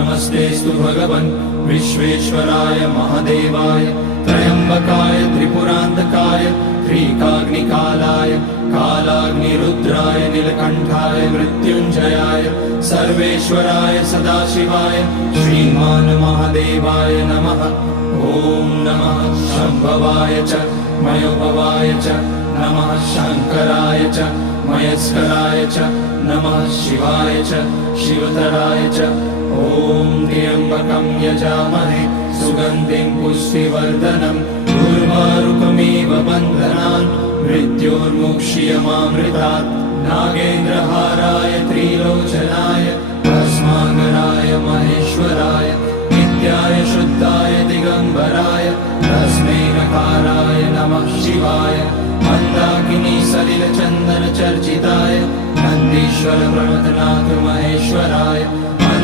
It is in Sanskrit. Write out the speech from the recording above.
नमस्तेस्तु भगवन् विश्वेश्वराय महादेवाय त्र्यम्बकाय त्रिपुरान्तकाय त्रिकाग्निकालाय कालाग्निरुद्राय नीलकण्ठाय मृत्युञ्जयाय सर्वेश्वराय सदाशिवाय श्रीमान् महादेवाय नमः। ॐ नमः शम्भवाय च मयोभवाय च नमः शङ्कराय च मयस्कराय च नमः शिवाय च शिवतराय च। ॐ त्र्यम्बकं यजामहे सुगन्धिं पुष्टिवर्धनम् उर्वारुकमिव बन्धनान् मृत्योर्मुक्ष्यमामृतात्। नागेन्द्रहाराय त्रिलोचनाय भस्माङ्गराय महेश्वराय नित्याय शुद्धाय दिगम्बराय तस्मै नकाराय नमः शिवाय। मन्दाकिनी सलिलचन्दन चर्चिताय नन्दीश्वर प्रमथनाथ महेश्वराय